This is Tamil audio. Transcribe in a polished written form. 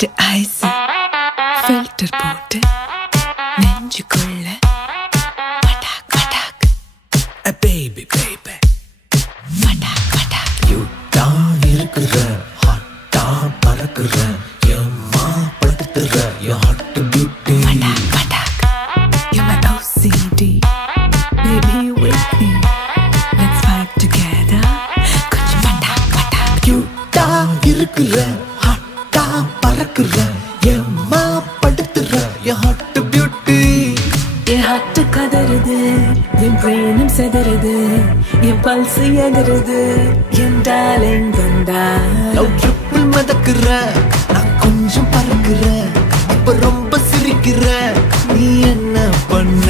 ஹாட் ஐஸ் ஃபில்டர் போட்டு நெஞ்சுக்குள்ள பட்டாக் பட்டாக் பேபி பேபி பட்டாக் பட்டாக் யூட்டா இருக்கிற ஹாட்டா பறக்குற ஏம்மா படுத்துற என் ஹாட் பியூட்டி பட்டாக் பட்டாக் You're my OCD Baby with me Let's fight together கொஞ்சம் பட்டாக் பட்டாக் யூட்டா இருக்கிற ஹாட்டா பறக்குற ஏம்மா படுத்துற என் ஹாட் பியூட்டி என் ஹார்ட் கதறுது என் பிரெயினும் செதறுது என் பல்ஸ் எகருது என் டார்லிங் வந்தா லவ் ட்ரிப்பிள் மிதக்குற நான் கொஞ்சம் பறக்குற இப்ப ரொம்ப சிரிக்கிற நீ என்ன பண்ண